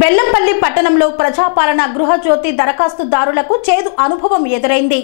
బెల్లంపల్లి పట్టణంలో ప్రజాపాలన గృహజ్యోతి దరఖాస్తుదారులకు చేదు అనుభవం ఎదురైంది.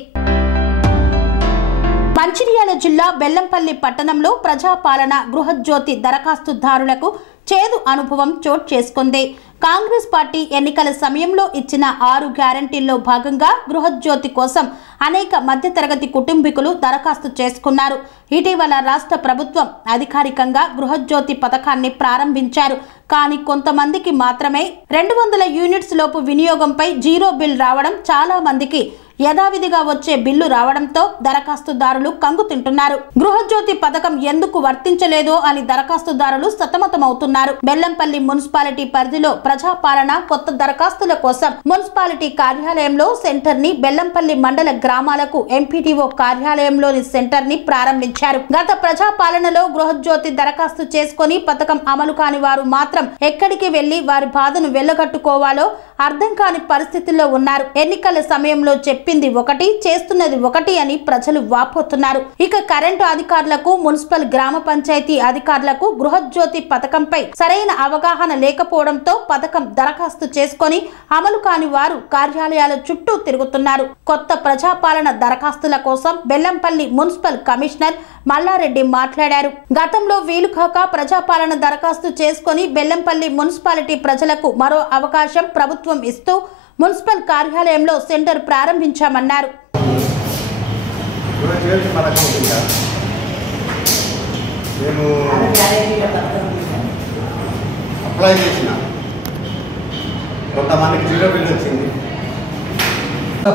మంచిర్యాల జిల్లా బెల్లంపల్లి పట్టణంలో ప్రజాపాలన గృహజ్యోతి దరఖాస్తుదారులకు చేదు అనుభవం చోటు చేసుకుంది. కాంగ్రెస్ పార్టీ ఎన్నికల సమయంలో ఇచ్చిన 6 గ్యారంటీల్లో భాగంగా గృహజ్యోతి కోసం అనేక మధ్యతరగతి కుటుంబీకులు దరఖాస్తు చేసుకున్నారు. ఇటీవల రాష్ట్ర ప్రభుత్వం అధికారికంగా గృహజ్యోతి పథకాన్ని ప్రారంభించారు. కానీ కొంతమందికి మాత్రమే 200 యూనిట్స్ లోపు వినియోగంపై జీరో బిల్ రావడం, చాలా మందికి యథావిధిగా వచ్చే బిల్లు రావడంతో దరఖాస్తుదారులు కంగు తింటున్నారు. గృహజ్యోతి పథకం ఎందుకు వర్తించలేదో అని దరఖాస్తుదారులు సతమతమవుతున్నారు. బెల్లంపల్లి మున్సిపాలిటీ పరిధిలో ప్రజాపాలన కొత్త దరఖాస్తుల కోసం మున్సిపాలిటీ కార్యాలయంలో సెంటర్ ని, బెల్లంపల్లి మండల గ్రామాలకు ఎంపీడీఓ కార్యాలయంలోని సెంటర్ ని ప్రారంభించారు. గత ప్రజాపాలనలో గృహజ్యోతి దరఖాస్తు చేసుకుని పథకం అమలు కాని వారు మాత్రం ఎక్కడికి వెళ్లి వారి బాధను వెళ్లగట్టుకోవాలో అర్థం కాని పరిస్థితుల్లో ఉన్నారు. ఎన్నికల సమయంలో చెప్పింది ఒకటి, చేస్తున్నది ఒకటి అని ప్రజలు వాపోతున్నారు. ఇక కరెంటు అధికారులకు, మున్సిపల్ గ్రామ పంచాయతీ అధికారులకు గృహజ్యోతి పథకంపై సరైన అవగాహన లేకపోవడంతో పథకం దరఖాస్తు చేసుకొని అమలు కాని వారు కార్యాలయాల చుట్టూ తిరుగుతున్నారు. కొత్త ప్రజాపాలన దరఖాస్తుల కోసం బెల్లంపల్లి మున్సిపల్ కమిషనర్ మల్లారెడ్డి మాట్లాడారు. గతంలో వీలుకాక ప్రజాపాలన దరఖాస్తు చేసుకొని బెల్లంపల్లి మున్సిపాలిటీ ప్రజలకు మరో అవకాశం ప్రభుత్వం ఇస్తూ మున్సిపల్ కార్యాలయంలో సెంటర్ ప్రారంభించామన్నారు.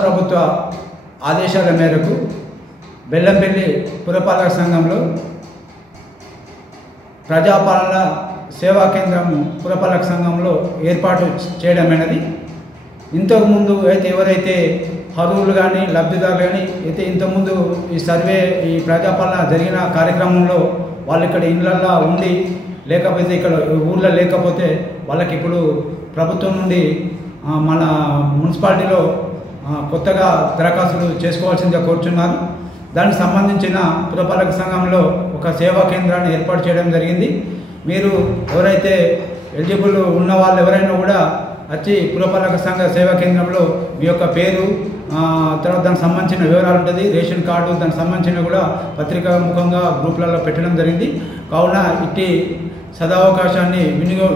ప్రభుత్వ ఆదేశాల మేరకు బెల్లంపల్లి పురపాలక సంఘంలో ప్రజాపాలన సేవా కేంద్రం పురపాలక సంఘంలో ఏర్పాటు చేయడం అనేది, ఇంతకుముందు అయితే ఎవరైతే అర్హులు కానీ లబ్ధిదారులు కానీ అయితే ఇంతకుముందు ఈ సర్వే ఈ ప్రజాపాలన జరిగిన కార్యక్రమంలో వాళ్ళు ఇక్కడ ఇళ్ళల్లో ఉండి లేకపోతే ఇక్కడ ఊళ్ళో లేకపోతే వాళ్ళకి ఇప్పుడు ప్రభుత్వం నుండి మన మున్సిపాలిటీలో కొత్తగా దరఖాస్తులు చేసుకోవాల్సిందిగా కోరుచున్నారు. దానికి సంబంధించిన పురపాలక సంఘంలో ఒక సేవా కేంద్రాన్ని ఏర్పాటు చేయడం జరిగింది. మీరు ఎవరైతే ఎలిజిబుల్ ఉన్న వాళ్ళు ఎవరైనా కూడా వచ్చి పురపాలక సంఘ సేవా కేంద్రంలో మీ యొక్క పేరు, తర్వాత దానికి సంబంధించిన వివరాలు ఉంటుంది, రేషన్ కార్డు, దానికి సంబంధించిన కూడా పత్రికా ముఖంగా గ్రూపులలో పెట్టడం జరిగింది. కావున ఇట్టి సదావకాశాన్ని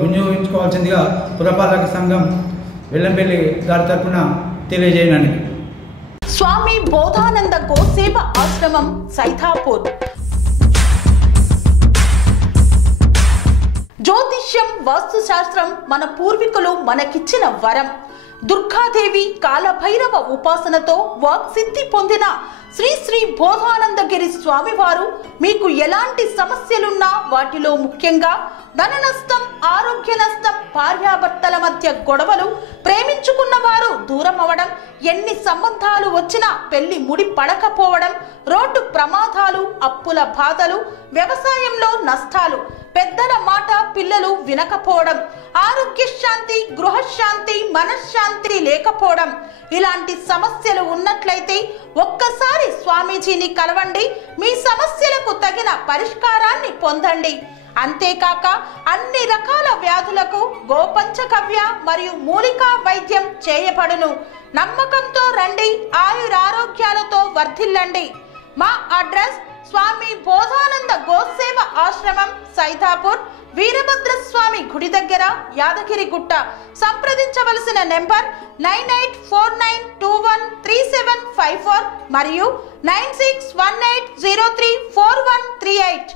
వినియోగించుకోవాల్సిందిగా పురపాలక సంఘం బెల్లంపల్లి గారి తరఫున తెలియజేయనని. స్వామి బోధానంద గోసేవ ఆశ్రమం సైథాపూర్. జ్యోతిష్యం, వాస్తుశాస్త్రం మన పూర్వీకులు మనకిచ్చిన వరం. దుర్గాదేవి, కాలభైరవ ఉపాసనతో వాక్సిద్ధి పొందిన శ్రీ శ్రీ బోధానందగిరి స్వామివారు మీకు ఎలాంటి సమస్యలున్నా, వాటిలో ముఖ్యంగా ధన నష్టం, ఆరోగ్య నష్టం, భార్యాభర్తల మధ్య గొడవలు, ప్రేమించుకున్న వారు దూరం అవడం, ఎన్ని సంబంధాలు వచ్చినా పెళ్లి ముడి పడకపోవడం, రోడ్డు ప్రమాదాలు, అప్పుల బాధలు, వ్యవసాయంలో నష్టాలు, పెద్దల మాట పిల్లలు వినకపోవడం, ఆరోగ్య శాంతి, గృహశాంతి, మనశ్శాంతి లేకపోవడం, ఇలాంటి సమస్యలు ఉన్నట్లయితే ఒక్కసారి స్వామీజీని కలవండి. మీ సమస్యలకు తగిన పరిష్కారాన్ని పొందండి. అంతేకాక అన్ని రకాల వ్యాధులకు గోపంచకవ్య మరియు మూలికా వైద్యం చేయబడును. నమ్మకంతో రండి, ఆయురారోగ్యాలతో వర్ధిల్లండి. మా అడ్రస్ స్వామి బోధానంద గోసేవ ఆశ్రమం, సైథాపూర్, వీరభద్రస్వామి గుడి దగ్గర, యాదగిరిగుట్ట. సంప్రదించవలసిన నెంబర్ 9849213754 మరియు 9618034138.